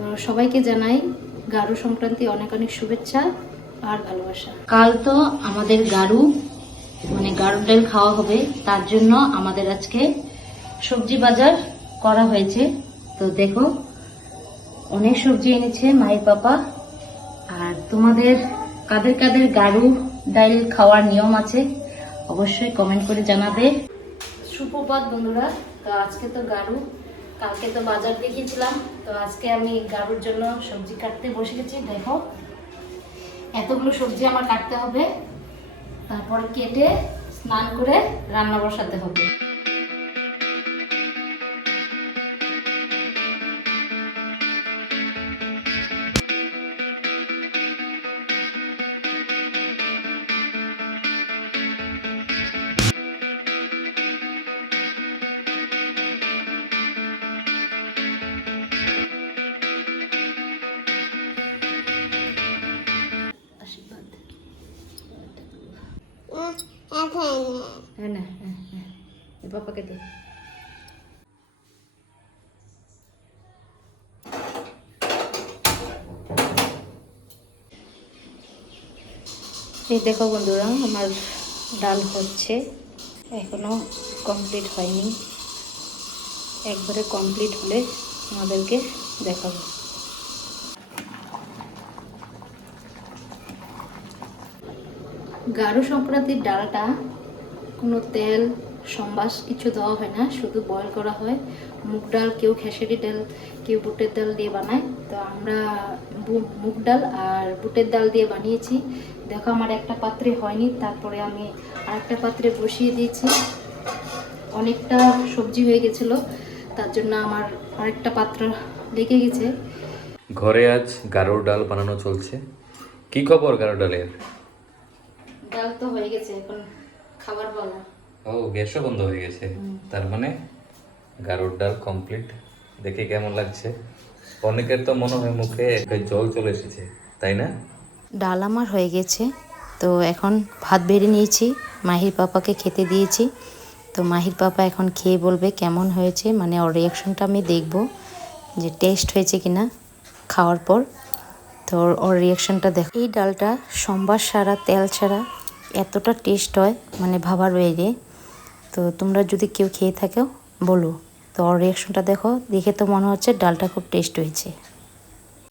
তো সবাইকে জানাই গারু সংক্রান্তি অনেক অনেক শুভেচ্ছা আর ভালোবাসা। কাল তো আমাদের গারু মানে গারুর ডাল খাওয়া হবে তার জন্য আমাদের আজকে সবজি বাজার করা হয়েছে। তো দেখো অনেক সবজি এনেছে মায়ের পাপা। আর তোমাদের কাদের কাদের গারু ডাল খাওয়ার নিয়ম আছে অবশ্যই কমেন্ট করে জানাবে। সুপ্রভাত বন্ধুরা তো আজকে তো গারু কালকে তো বাজার দেখিয়েছিলাম, তো আজকে আমি গারুর জন্য সবজি কাটতে বসে গেছি, দেখো। এতগুলো সবজি আমার কাটতে হবে, তারপর কেটে স্নান করে রান্না বসাতে হবে। হ্যাঁ না হ্যাঁ হ্যাঁ পাপাকে দে এই দেখো বন্ধুরা, আমার ডাল হচ্ছে। এখনও কমপ্লিট হয়নি। একবারে কমপ্লিট হলে আমাদেরকে দেখাবো। গাঢ় সংক্রান্তির ডালটা কোনো তেল, সম্বাস কিছু দেওয়া হয় না, শুধু বয়ল করা হয়। মুগ ডাল কেউ খেসারি ডাল কেউ বুটের ডাল দিয়ে বানায়। তো আমরা মুগ ডাল আর বুটের ডাল দিয়ে বানিয়েছি। দেখো আমার একটা পাত্রে হয়নি, তারপরে আমি আরেকটা পাত্রে বসিয়ে দিয়েছি। অনেকটা সবজি হয়ে গেছিল, তার জন্য আমার আরেকটা পাত্র লেগে গেছে। ঘরে আজ গারোর ডাল বানানো চলছে। কি খবর গারো ডালের? ডাল তো হয়ে গেছে এখন খাবার বলা। ও গ্যাসও বন্ধ হয়ে গেছে। তার মানে গারোর ডাল কমপ্লিট দেখে কেমন লাগছে? অনেকের তো মনে হয় মুখে জল চলে এসেছে তাই না? ডাল আমার হয়ে গেছে তো এখন ভাত বেড়ে নিয়েছি মাহির পাপাকে খেতে দিয়েছি। তো মাহির পাপা এখন খেয়ে বলবে কেমন হয়েছে মানে ওর রিয়াকশনটা আমি দেখব যে টেস্ট হয়েছে কিনা খাওয়ার পর। তো ওর- ওর রিয়াকশনটা দেখ এই ডালটা সম্বার সারা তেল ছাড়া এতটা টেস্ট হয় মানে ভাবার বাইরে। তো তোমরা যদি কেউ খেয়ে থাকো, বলো। তো ওর রিয়াকশনটা দেখো, দেখে তো মনে হচ্ছে ডালটা খুব টেস্ট হয়েছে।